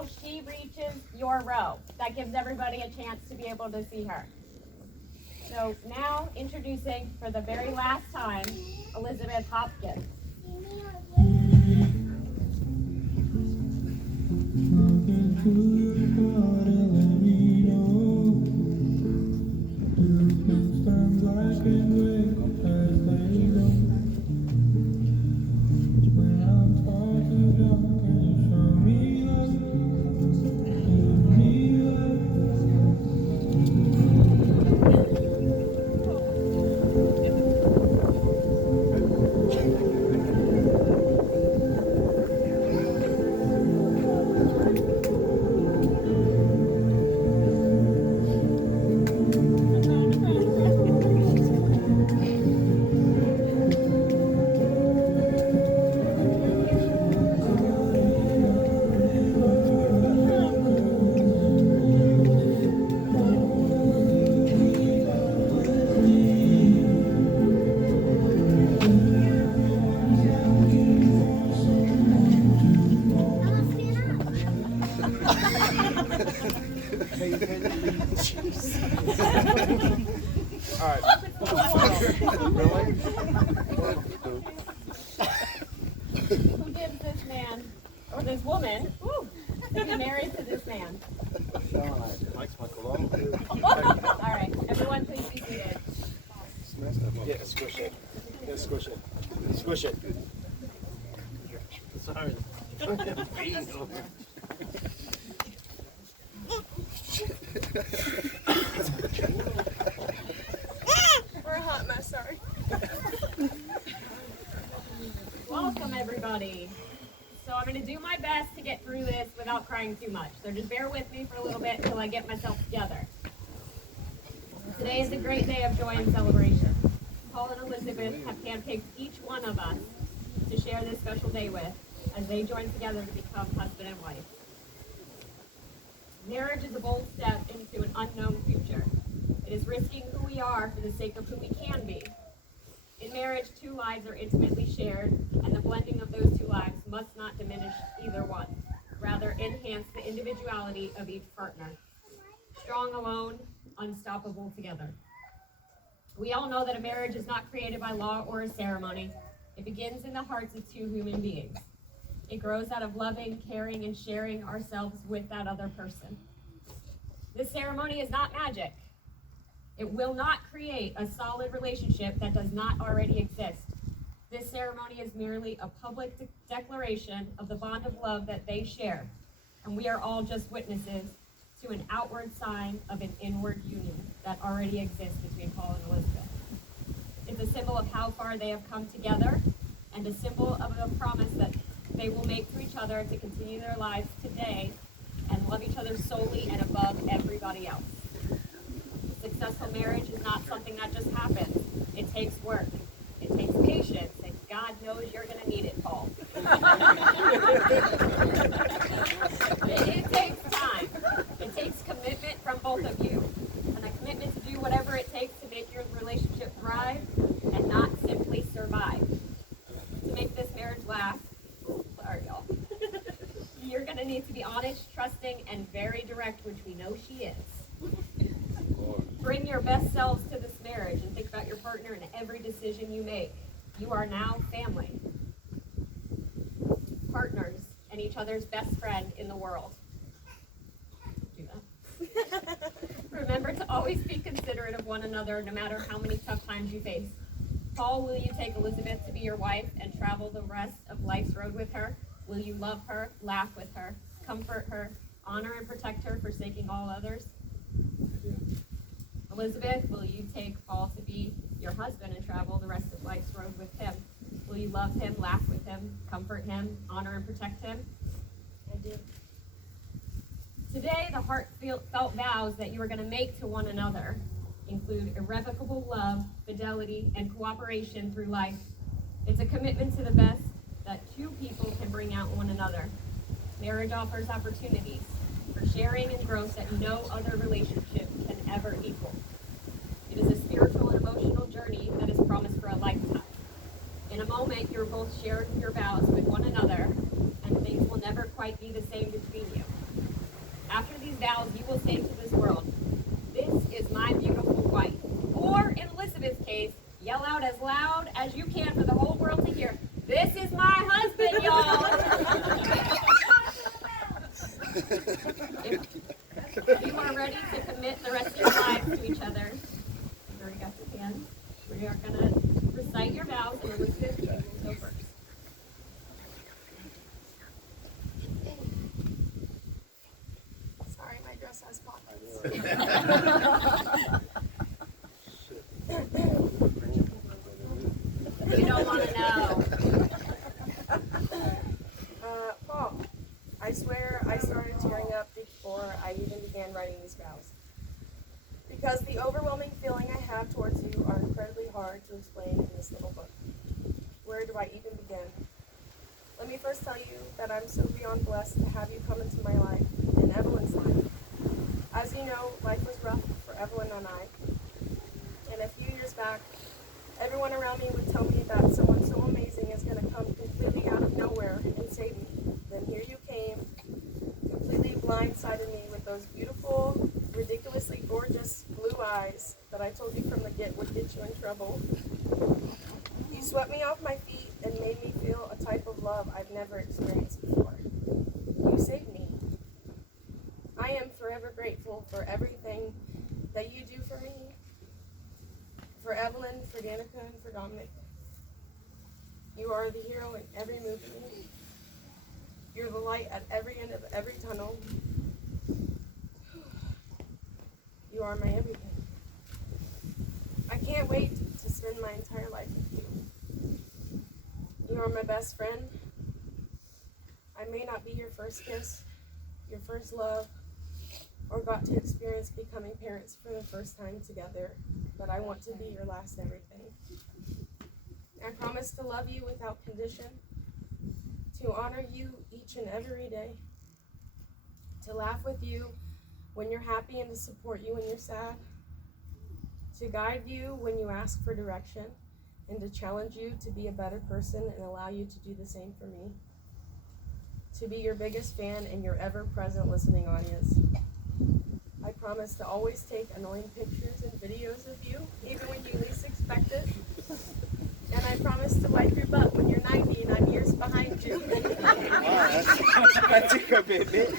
until she reaches your row. That gives everybody a chance to be able to see her. So now introducing for the very last time, Elizabeth Hopkins. Who gives this man, or this woman, to be married to this man? Mike's my cologne. All right, everyone please be seated. Yeah, squish it. Yeah, squish it. Squish it. Sorry. We're a hot mess, sorry. Welcome everybody. So I'm going to do my best to get through this without crying too much. So just bear with me for a little bit until I get myself together. Today is a great day of joy and celebration. Paul and Elizabeth have handpicked each one of us to share this special day with as they join together to become husband and wife. Marriage is a bold step into an unknown future. It is risking who we are for the sake of who we can be. In marriage, two lives are intimately shared, and the blending of those two lives must not diminish either one. Rather, enhance the individuality of each partner. Strong alone, unstoppable together. We all know that a marriage is not created by law or a ceremony. It begins in the hearts of two human beings. It grows out of loving, caring, and sharing ourselves with that other person. This ceremony is not magic. It will not create a solid relationship that does not already exist. This ceremony is merely a public declaration of the bond of love that they share, and we are all just witnesses to an outward sign of an inward union that already exists between Paul and Elizabeth. It's a symbol of how far they have come together, and a symbol of a promise that they will make to each other to continue their lives today and love each other solely and above everybody else. Successful marriage is not something that just happens. It takes work. It takes patience, and God knows you're going to need it, Paul. It takes time. It takes commitment from both of you, and a commitment to do whatever it takes to make your relationship thrive and not simply survive. To make this marriage last, sorry y'all, you're going to need to be honest, trusting, and very direct, which we know she is. Bring your best selves to this marriage and think about your partner in every decision you make. You are now family, partners, and each other's best friend in the world. Do that. Remember to always be considerate of one another, no matter how many tough times you face. Paul, will you take Elizabeth to be your wife and travel the rest of life's road with her? Will you love her, laugh with her, comfort her, honor and protect her, forsaking all others? Elizabeth, will you take Paul to be your husband and travel the rest of life's road with him? Will you love him, laugh with him, comfort him, honor and protect him? I do. Today, the heartfelt vows that you are going to make to one another include irrevocable love, fidelity, and cooperation through life. It's a commitment to the best that two people can bring out in one another. Marriage offers opportunities for sharing and growth that no other relationship can ever equal. It is a spiritual and emotional journey that is promised for a lifetime. In a moment, you're both sharing your vows with one another, and things will never quite be the same between you. After these vows, you will say to this world, "This is my beautiful wife." Or, in Elizabeth's case, yell out as loud as you can for the whole world to hear, "This is my husband, y'all." If you are ready to commit the rest of your lives to each other, you've already got your hands. We are going to recite your vows, and Elizabeth, you will go first. Sorry, my dress has pockets. You don't want to know. Paul, I swear I started tearing up before I even began writing these vows. Because the overwhelming feeling I have towards you are incredibly hard to explain in this little book. Where do I even begin? Let me first tell you that I'm so beyond blessed to have you come into my life, and Evelyn's life. As you know, life was rough for Evelyn and I. And a few years back, everyone around me would tell me that someone so amazing is going to come completely out of nowhere and save me. Then here you came, completely blindsided me with those beautiful, ridiculously gorgeous blue eyes that I told you from the get would get you in trouble. You swept me off my feet and made me feel a type of love I've never experienced before. You saved me. I am forever grateful for everything that you do for me, for Evelyn, for Danica, and for Dominic. You are the hero in every movie. You're the light at every end of every tunnel. You are my everything. I can't wait to spend my entire life with you. You are my best friend. I may not be your first kiss, your first love, or got to experience becoming parents for the first time together, but I want to be your last everything. I promise to love you without condition, to honor you each and every day, to laugh with you when you're happy and to support you when you're sad, to guide you when you ask for direction, and to challenge you to be a better person and allow you to do the same for me, to be your biggest fan and your ever-present listening audience. I promise to always take annoying pictures and videos of you, even when you least expect it. And I promise to wipe your butt when you're 90 and I'm years behind you. Wow, that's a commitment.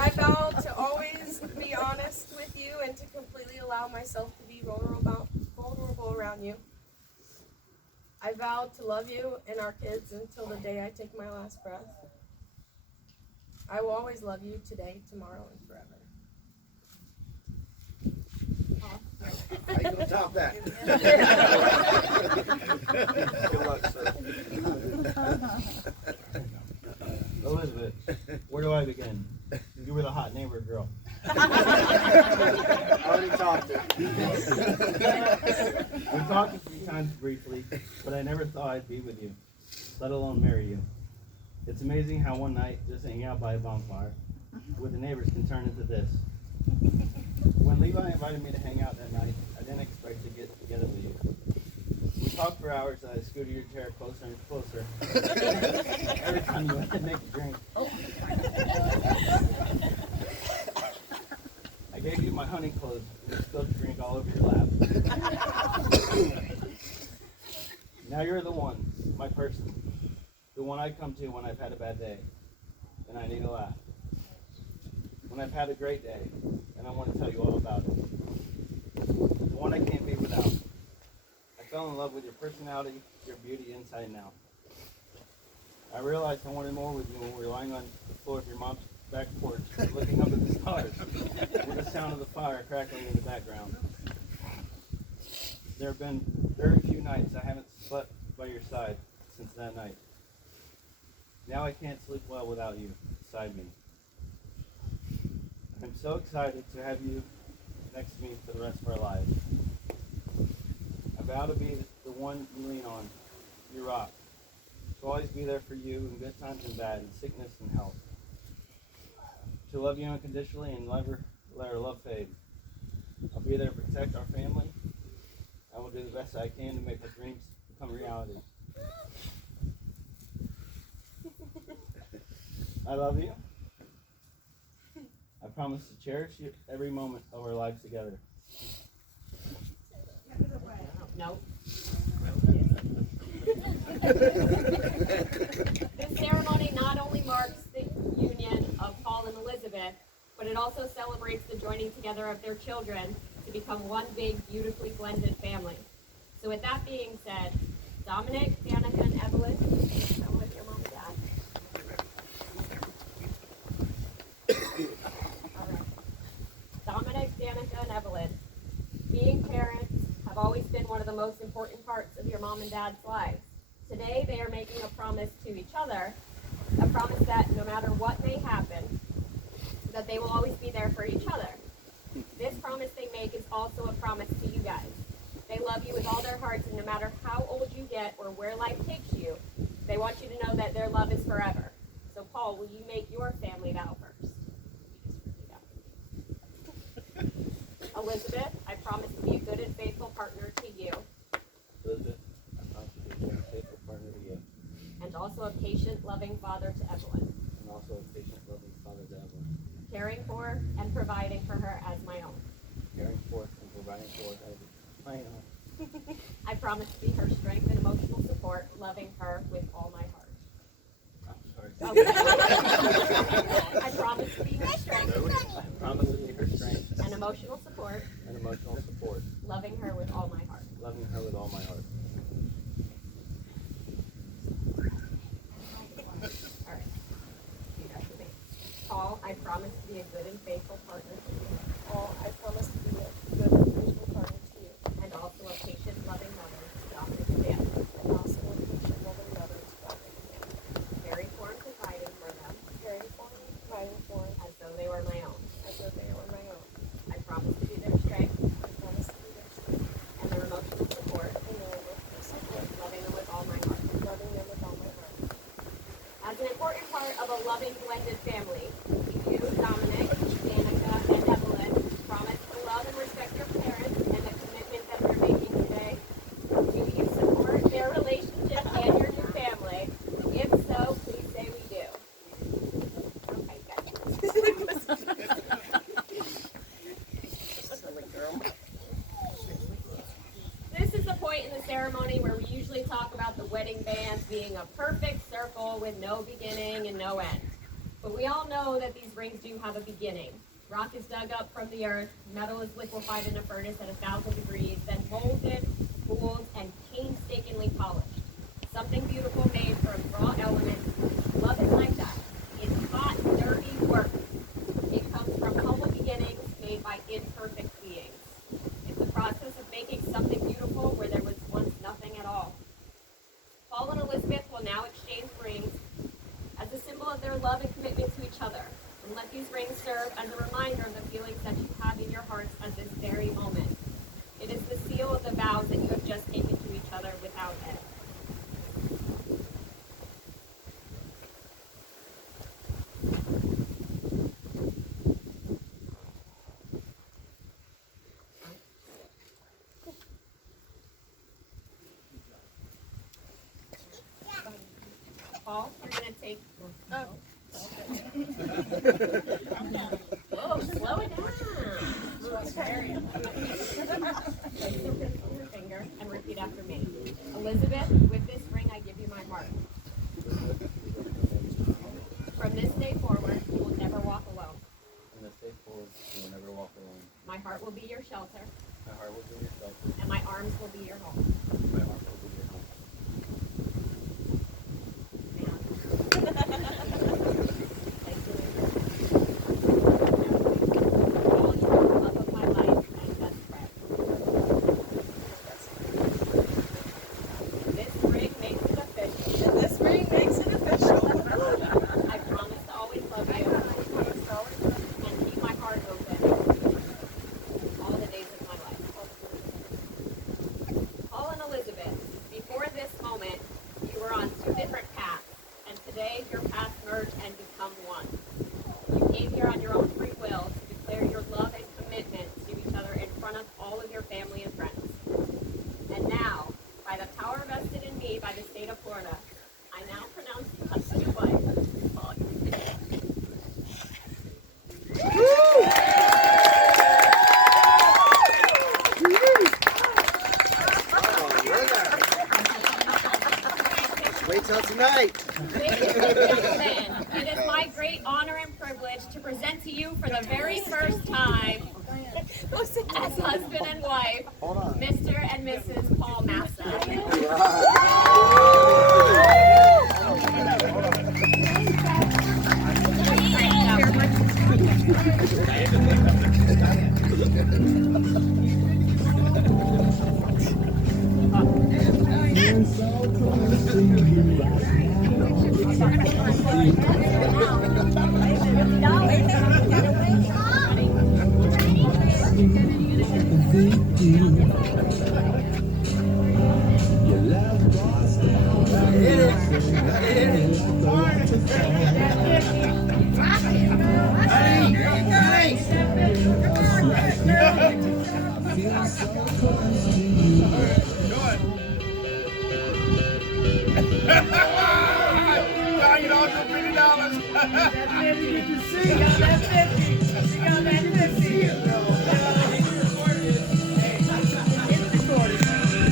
I vow to always be honest with you and to completely allow myself to be vulnerable around you. I vow to love you and our kids until the day I take my last breath. I will always love you today, tomorrow, and forever. How you gonna top that? Good luck, sir. Elizabeth, where do I begin? You were the hot neighbor girl. I already talked to her. We talked a few times briefly, but I never thought I'd be with you, let alone marry you. It's amazing how one night, just hanging out by a bonfire with the neighbors can turn into this. When Levi invited me to hang out that night, I didn't expect to get together with you. We talked for hours as I scooted your chair closer and closer. Every time you went to make a drink. I gave you my honey clothes and you spilled your drink all over your lap. Now you're the one, my person. The one I come to when I've had a bad day and I need a laugh. When I've had a great day and I want to tell you all about it. The one I can't be without. I fell in love with your personality, your beauty inside and out. I realized I wanted more with you when we were lying on the floor of your mom's back porch, looking up at the stars, with the sound of the fire crackling in the background. There have been very few nights I haven't slept by your side since that night. Now I can't sleep well without you beside me. I'm so excited to have you next to me for the rest of our lives. I vow to be the one you lean on, your rock, to always be there for you in good times and bad, in sickness and health. To love you unconditionally and never let our love fade. I'll be there to protect our family. I will do the best I can to make our dreams become reality. I love you. promise to cherish every moment of our lives together. No. This ceremony not only marks the union of Paul and Elizabeth, but it also celebrates the joining together of their children to become one big, beautifully blended family. So with that being said, Dominic, Danica, and Evelyn, come with your mom and dad. All right. Dominic, Danica, and Evelyn, being parents have always been one of the most important parts of your mom and dad's lives. Today, they are making a promise to each other, a promise that no matter what may happen, that they will always be there for each other. This promise they make is also a promise to you guys. They love you with all their hearts, and no matter how old you get or where life takes you, they want you to know that their love is forever. So, Paul, will you make your family vow first? Elizabeth, I promise to be a good and faithful partner to you. Elizabeth, I promise to be a good and faithful partner to you. And also a patient, loving father to Evelyn. And also a patient, loving father to Evelyn. Caring for and providing for her as my own. Caring for and providing for her as my own. I promise to be her strength and emotional support, loving her with all my heart. I'm sorry. I promise to be her strength I promise to be her strength and emotional support, and emotional support, loving her with all my heart. loving her with all my heart. All right. You guys with me. Paul, I promise to be a good and faithful partner to you, Paul, I promise to be a good and faithful partner to you, and also a patient, loving mother to Dominic and Dan, and also a patient, loving mother to Dominic and Dan, caring for and providing for them caring for and providing for them as though they were my own. as though they were my own. I promise to be their strength I promise to be their strength and their emotional support, and their emotional support, loving them with all my heart. loving them with all my heart. As an important part of a loving, blended family, you, Dominic, Danica, and Evelyn, promise to love and respect your parents and the commitment that they're making today. Do you support their relationship and your new family? If so, please say we do. Okay, good. This is the point in the ceremony where we usually talk about the wedding bands being a perfect circle with no beginning and no end. But we all know that these rings do have a beginning. Rock is dug up from the earth, metal is liquefied in a furnace at 1,000 degrees, then molded, cooled, and painstakingly polished. Something beautiful made from raw elements. Love is like that. It's hot, dirty work. It comes from humble beginnings made by imperfect beings. It's the process of making something beautiful where there was once nothing at all. Paul and Elizabeth will now exchange rings as a symbol of their love and commitment to each other. And let these rings serve as a reminder of the feelings that you have in your hearts at this very moment. It is the seal of the vows that you have just taken to each other without end. Paul, you're going to take... Whoa, slow it down. Place your ring on your finger and repeat after me. Elizabeth, with this ring I give you my heart. From this day forward, you will never walk alone. From this day forward, you will never walk alone. My heart will be your shelter, My heart will be your shelter. and my arms will be your home. My heart will be your home. Paul, you are the love of my life and best friend. This ring makes it official. And this ring makes it official. I promise to always love I you promise to always love you and keep my heart open all the days of my life. Paul and Elizabeth, before this moment, you were on two different paths, and today your paths merge and become one. You came here on your own free will to declare your love and commitment to each other in front of all of your family and friends. And now, by the power vested in me by the state of Florida, I now pronounce you husband and wife. Paul, you may- till tonight. Ladies and gentlemen, it is my great honor and privilege to present to you for the very first time, as husband and wife, Mr. and Mrs. Paul Massa. $50. That 50, did you see? Got that 50?